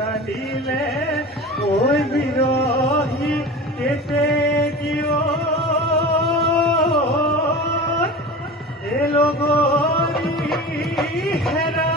কাটিলে ওই বিরোহী কেটে দিও। এলো গরি হেরা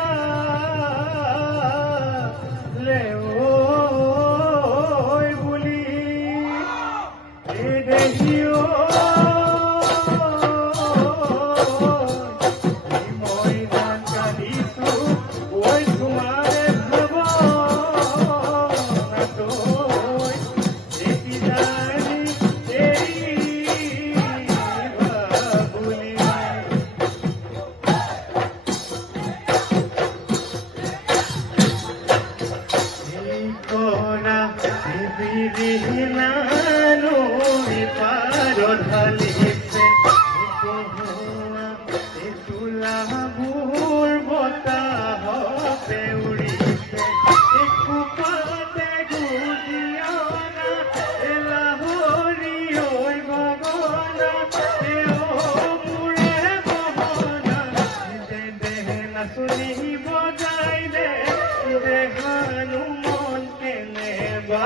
ঢালিছে তোলাবোৰ বতাহ পেউৰিছে একো পাতে গুজিয়ানা এলাহৰি ঐ গগনা এও মোৰে বহনা দেহে নাচনি বজাইলে দেহানো মন কেনেবা